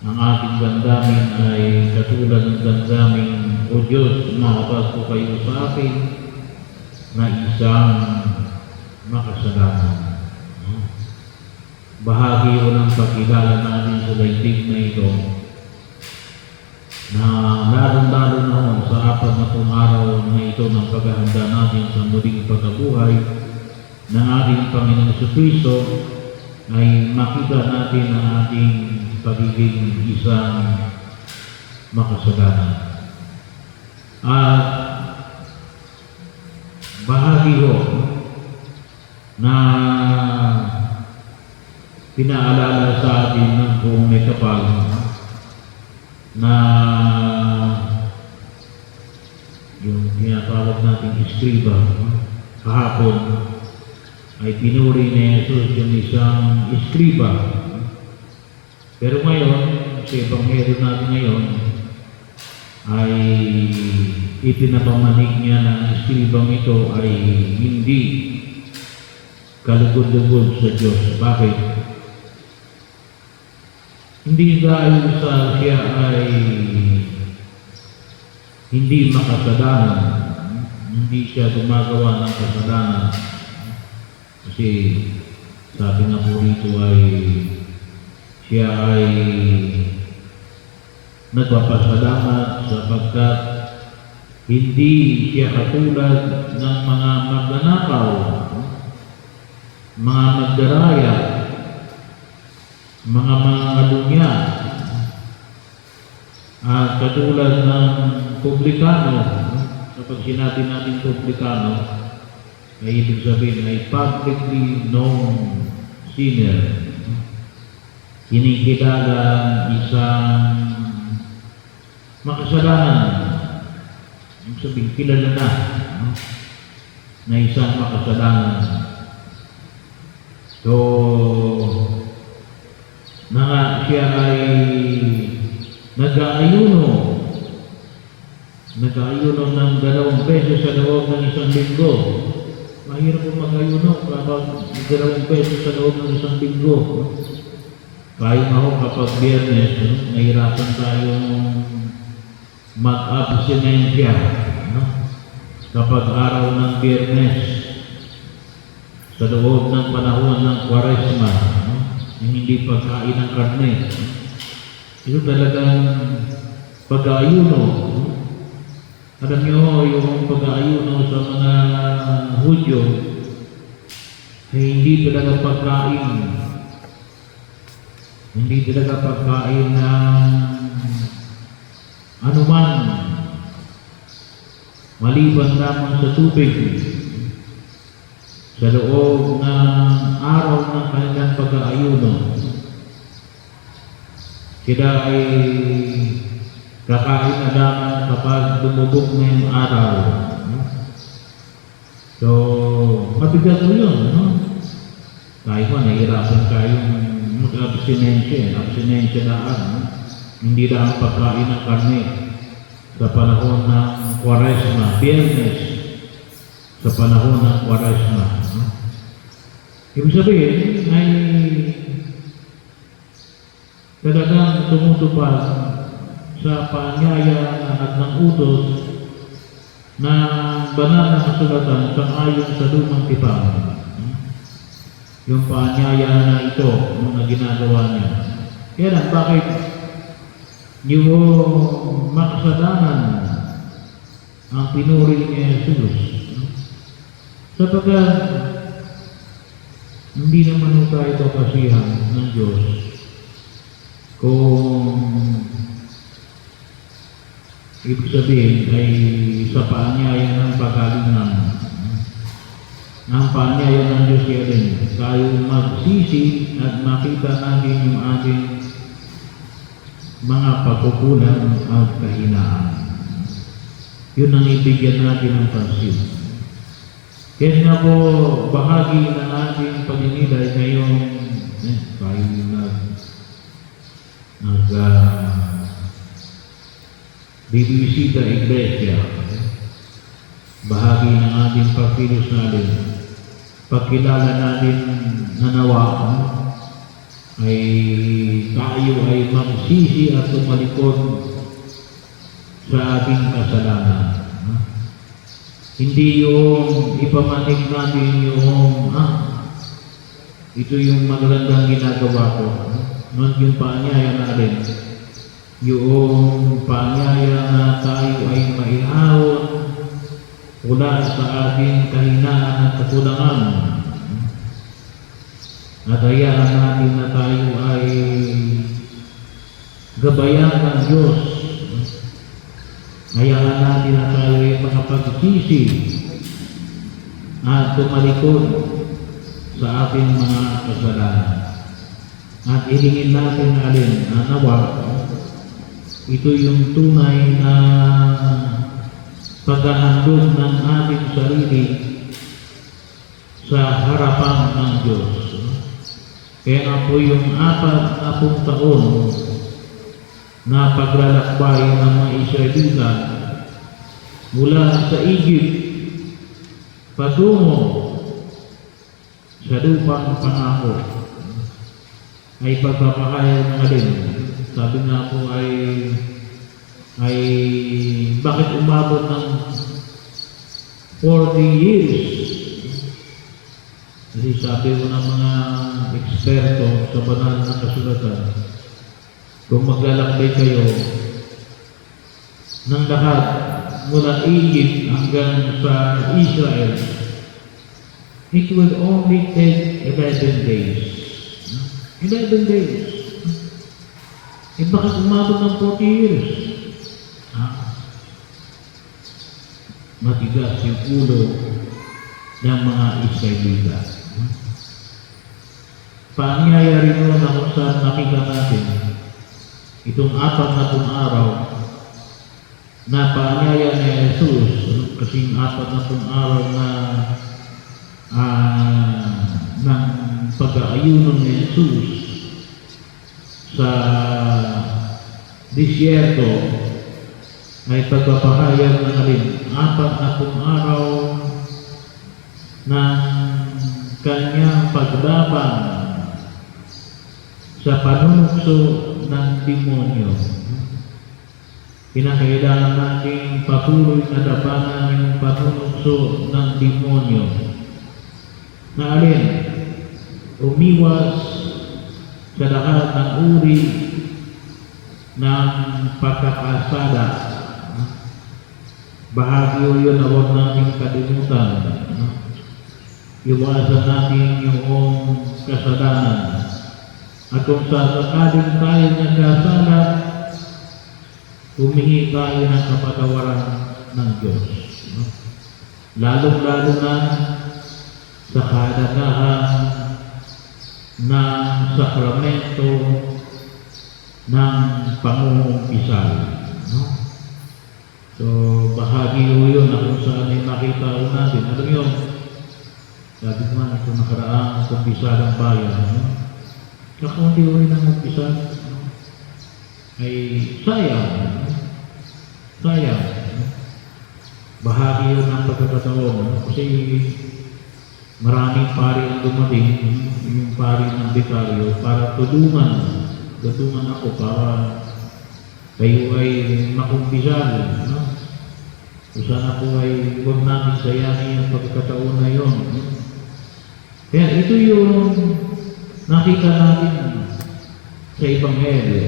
ang ating damdamin ay katulad ng damdamin, O Diyos, umabot po kayo sa akin na isang makasalanan. Bahagi o ng pagkilala natin sa daigdig na ito na lalong-lalo na sa apat na pong araw na ito ng paghahanda natin sa muling pagkabuhay ng ating Panginoong Jesucristo ay makita natin ang ating pagiging isang makasalanan. At bahagi ho na pinaalala sa atin ng buong may kapal na yung tinatawag nating iskriba kahapon ay pinuri ni Jesus yung isang iskriba. Pero ngayon, sa Ebanghelyo natin ngayon, ay ipinapamanig niya na ang iskribang ito ay hindi kalugod-lugod sa Diyos. Bakit? Hindi dahil sa siya ay hindi makasalanan, hindi siya gumagawa ng kasalanan. Kasi sabi nga po rito ay siya ay nagpapasalamat sapagkat hindi siya katulad ng mga magnanakaw, mga magdaraya, mga mangalunya, at katulad ng publikano. Kapag sinabi natin publikano, ay ibig sabihin ay publicly known sinner. Kinikilala isang makasalanan. Ibig sabihin, kilala na isang makasalanan. So, na siya ay nag-aayuno ng 2 beses sa loob ng isang linggo. Mahirap po mag-ayuno kapag 2 beses sa loob ng isang linggo. Kaya nga ho kapag Biyernes, nahirapan tayong mag-abstinensya. Kapag araw ng Biyernes, sa loob ng panahon ng Kwaresma, yung hindi pagkain ng karne. Ito talagang pag-aayuno. Alam niyo, yung pag-aayuno sa mga Hudyo ay hindi talaga pagkain. Hindi talaga pagkain ng anuman maliban lamang sa tubig. Sa loob ng araw ng kanilang pag-aayuno, sila ay kakain na lamang kapag lumubog na yung araw. So, mabigat mo yun, no? Kahit mo, nahihirapan kayong mag-abstinensya lang, hindi lang pagkain ng karne sa panahon ng Kwaresma, Biyernes, sa panahon ng Kwaresma. Ibig sabihin ay talagang tumutupad sa paanyaya at ng utos ng banal na kasulatan sang-ayon sa lumang tipan. Yung paanyaya na ito, mga ginagawa niya. Kaya lang, bakit yung makasalanan ang pinuri ni Jesus? Sapagkat hindi naman tayo kapasihan ng Diyos kung ibig sabihin ay sa paanyaya ng pagkalingan. Ang paanyaya ng Diyos rin, tayo magsisi at makita natin yung ating mga pagkukulang at kahinaan. Yun ang ibigyan natin ng pansin. Kaya nga po, bahagi ng ating pagninilay ngayong tayo bibisita iglesia. Bahagi ng ating pagkilos natin, pagkilala natin na nawa ay tayo tayo ay magsisi at tumalikod sa ating kasalanan. Hindi yung ipamanig natin yung, ito yung magandang ginagawa ko. Nung yung paanyaya natin, yung paanyaya na tayo ay maihawon mula sa ating kahinaan at kakulangan. At hayaan natin na tayo ay gabayan ng Diyos. Hayaan natin na tayo ay makapagsisi at tumalikod sa ating mga kasalanan. At hilingin natin alin na nawa, ito yung tunay na paghahandog ng ating sarili sa harapan ng Diyos. Kaya nga po yung 40 taon na paglalakbay ng mga Israelita mula sa Egypt patungo sa lupang pangako ay pagpapahayag ng alin. Sabi nga po ay bakit umabot ng 40 years? Kasi sabi ko ng mga eksperto sa banal na kasulatan, kung maglalakbay kayo ng lahat mula Egypt hanggang sa Israel, it will only take 11 days. 11 days. Eh bakit umabot ng 40 years? Matigas yung ulo ng mga Israelita. Paanyaya rin mo na kung saan nakita natin itong 40 araw na paanyaya ni Jesus, kasing 40 araw na ng pag-aayuno ni Jesus sa disyerto ay pagpapahayag ng alin 40 araw ng kanyang paglaban sa panunukso ng demonyo. Kinakailangan natin patuloy na labanan yung panunukso ng demonyo na alin umiwas sa lahat ng uri ng pagkakasala. Bahagi yun na huwag natin kalimutan. Iwasan natin yung kasalanan. At kung sasakaling tayo nagkasala, humingi tayo ng kapatawaran ng Diyos. Lalong-lalo na sa kahalagahan ng sakramento ng pangungumpisal. So, bahagi ho yun na kung saan ay makita ho natin. Alam yun, sabi ko nga, kung nakaraang kumpisal ang bayan, kakaunti ho rin ang kumpisal, ay sayang. Sayang. Bahagi yun ng pagkakataon. Kasi maraming pari ang dumating, yung pari ng Vicario, para tulungan ako para kayo ay makumpisal. Kung sana po ay huwag namin sayangin yung pagkakataon na yun. Kaya ito yung nakita natin sa Ebanghelyo.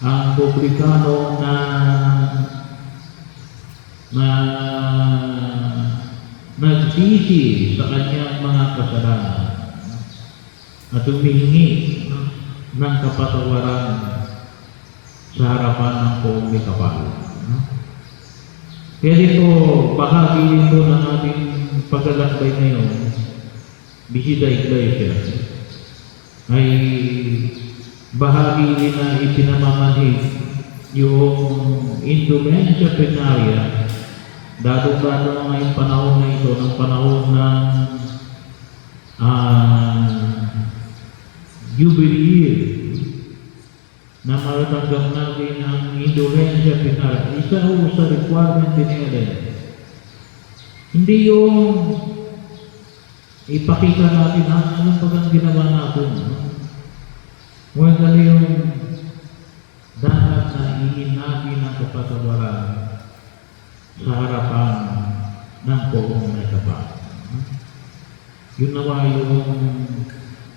Ang publikano na nagsisi sa kanyang mga kasalanan at humihingi ng kapatawaran sa harapan ng poong may kapal. Kaya dito, bahagi dito ng ating paglalakbay ngayon, Bisita Iglesia, ay bahagi rin na ipinamamanhid yung indulensya plenaria, dado-dado na ngayong panahon na ito, ng panahon ng Jubilee year, na matatanggap natin ang indulensya plenaria. Isa ho sa requirement din nila. Hindi yung ipakita natin anong pag ang ginawa natin. Huwag ano yung dapat na hingin natin ang kapatawaran sa harapan ng poong may kapal. Yun nawa yung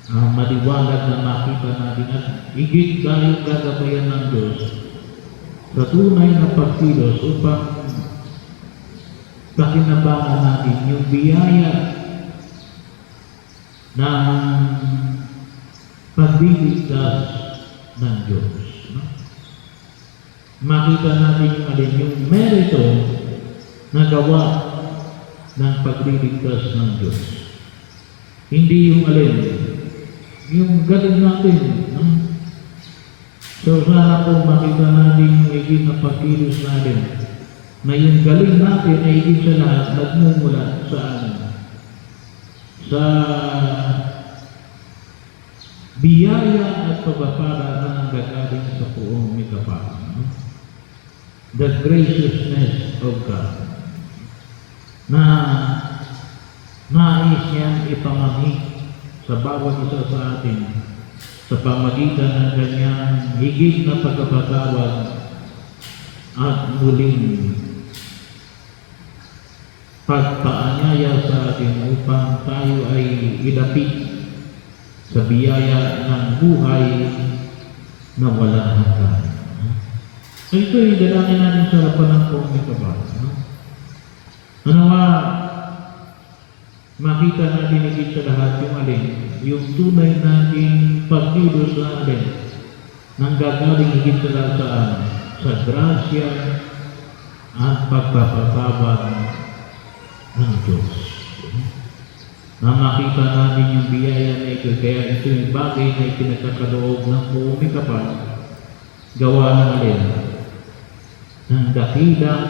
maliwanag na makita natin at higit tayo gagabayan ng Diyos sa tunay na pagkilos upang pakinabangan natin yung biyaya ng pagliligtas ng Diyos. No? Makita natin yung alin, yung merito na gawa ng pagliligtas ng Diyos. Hindi yung alin, yung galing natin. No? So sana po makita natin yung higit na pagkilos natin na yung galing natin ay higit sa lahat nagmumula sa biyaya at pagpapala na nanggagaling sa poong may kapal. No? The graciousness of God na nais niyang ipamahid sa bawat isa sa atin sa pamagitan ng kanyang higit na pagkapatawad at muling pagpaanyaya sa atin upang tayo ay ilapit sa biyaya ng buhay na walang hanggan. So ito yung dalangin natin sa harapan ng poong may kapal. Nawa, makita natin higit sa lahat yung alin, yung tunay nating pagkilos na alin, nang gagaling higit sa lahat saan, sa grasya at pagpapatawad ng Diyos. Na makita natin yung biyaya na ito, kaya ito yung bagay na itinagkakaloob ng poong may kapal, gawa ng alin, ng dakilang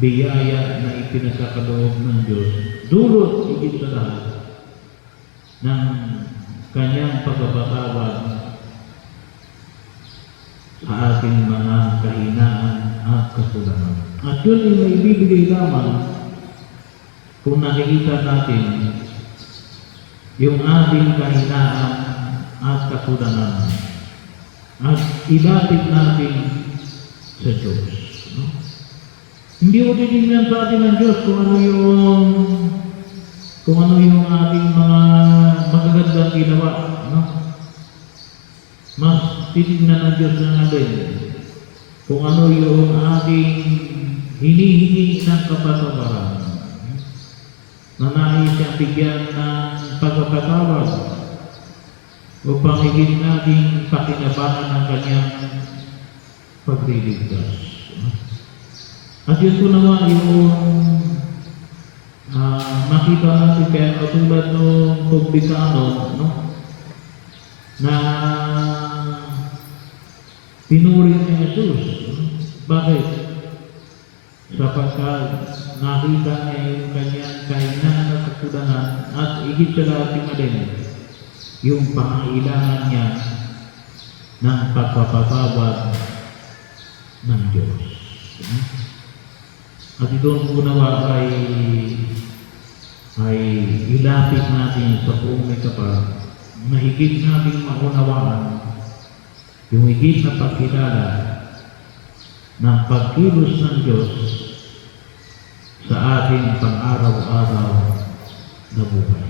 biyaya na ipinagkakaloob ng Diyos, dulot higit sa lahat ng kanyang pagpapatawad sa ating mga kahinaan at kasalanan. At yun ay may bibigay lamang kung nakikita natin yung ating kahinaan at kasalanan at ilapit natin sa Diyos. No? Hindi mo titignan sa atin ng Diyos kung ano yung ating mga magagandang ginawa. No? Mas titignan ng Diyos ng alin kung ano yung ating hinihingi ng kapatawaran na nais siyang bigyan ng pagpapatawad upang higit nating pakinabangan ng kanyang pagliligtas. At yun po naman yung makita natin kaya katulad ng publikano, no? Na pinuri ni Jesus. Bakit? Sapagkat nakita niya yung kanyang kahinaan at kakulangan at higit sa lahat yung alin, yung pangailangan niya ng pagpapatawad ng Diyos. At itong unawa ay ilapit natin sa poong may kapal na higit nating maunawaan yung higit na pagkilala ng pagkilos ng Diyos sa ating pang-araw-araw na buhay.